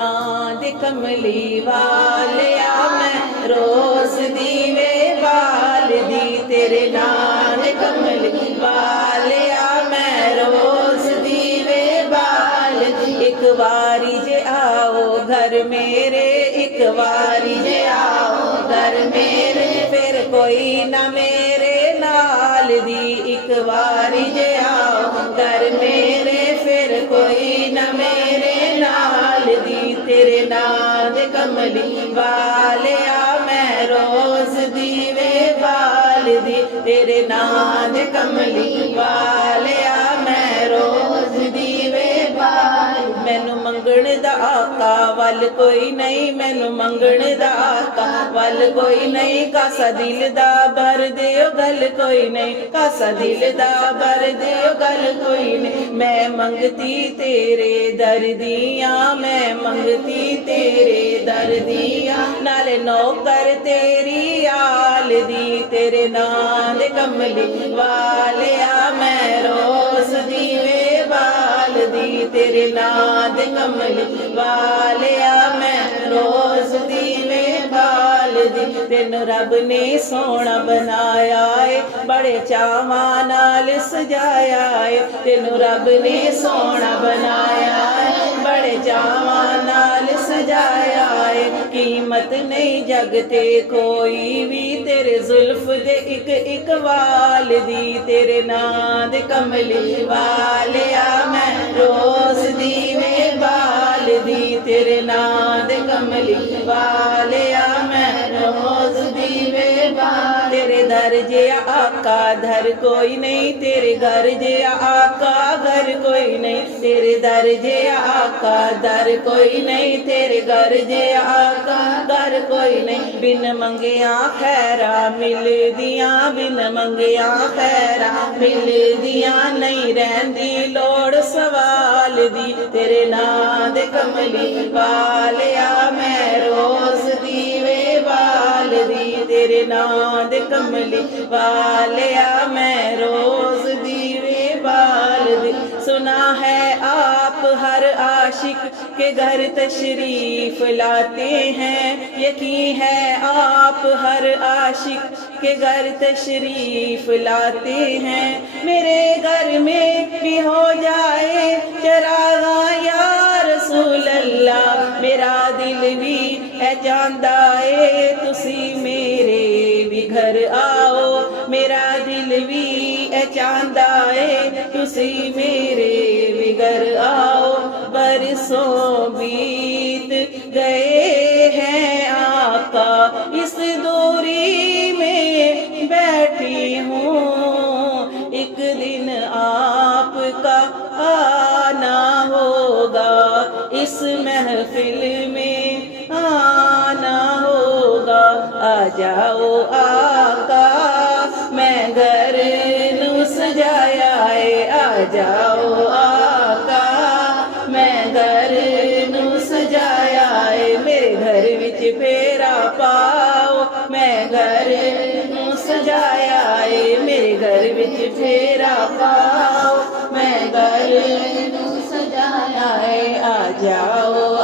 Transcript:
चांद कमली वालिया मैं रोज दीवे बाल दी तेरे नाम कमली वालिया मैं रोज दीवे बाल दी। एक बारी जे आओ घर मेरे, एक बारी जे आओ घर मेरे, फिर कोई ना मेरे नाल दी। एक बारी जे आओ घर मेरे, फिर कोई ना मेरे नाल दी। तेरे नाम कमली वालिया मैं रोज दीवे बाल दी। तेरे नाम कमली वालिया मैं रोज दीवे बाल। मैनू मंगण दा आका वल कोई नहीं, मैनू मंगण दा आका वल कोई नहीं। कासा दिल दा भर दियो गल कोई नहीं, कासा दिल दा भर दियो गल कोई नहीं। मैं मंगती तेरे दर दिया, मैं मंगती तेरे दर दिया, नाले नौकर तेरी आल दी। तेरे नाम कमली वालिया मैं रोज दीवे बाल दी। तेरे नाम कमली वालिया मैं रोज दीवे बाल दी। तेन रब ने सोना बनाया है, बड़े चावां नाल सजाया है। तेन रब ने सोना बनाया है, बड़े चावां नाल सजाया है। कीमत नहीं जगते कोई भी तेरे जुल्फ दे एक एक वाल दी। तेरे नाम कमली वालिया मैं रोज दीवे बाल दी। तेरे नाम कमली वालिया मैं रोज दीवे बाल। तेरे दर जे आका धर कोई नहीं, तेरे घर जे आका घर कोई नहीं। तेरे दर जे आका दर कोई नहीं, तेरे घर जे आका घर कोई नहीं। बिन मंगिया खैरा मिल दिया, बिन मंगिया खैरा मिल दिया, नहीं रहंदी लोड़ सवाल दी। तेरे नाम कमली वालिया मैं रोज दीवे बाल दी। तेरे नाम कमली वालिया मैं रोज दीवे बाल दी। सुना है आप हर आशिक के घर तशरीफ लाते हैं, यकीन है आप हर आशिक के घर तशरीफ लाते हैं। मेरे घर में भी हो जाए चरागा या रसूल अल्लाह, मेरा दिल भी है चाहता है तुसी मेरे भी घर आओ। मेरा दिल भी है चाहता है तुसी मेरे भी घर आओ। बरसों बीत गए हैं आका, इस दूरी में बैठी हूँ। एक दिन आपका आना होगा, इस महफिल में आना होगा। आ जाओ आका मैं घर नू सजाया है, आ जाओ आका मैं घर नू सजाया है। मेरे घर विच फेरा पाओ, मैं घर नू सजाया है। मेरे घर विच फेरा पाओ, मैं घर नू सजाया है। आ जाओ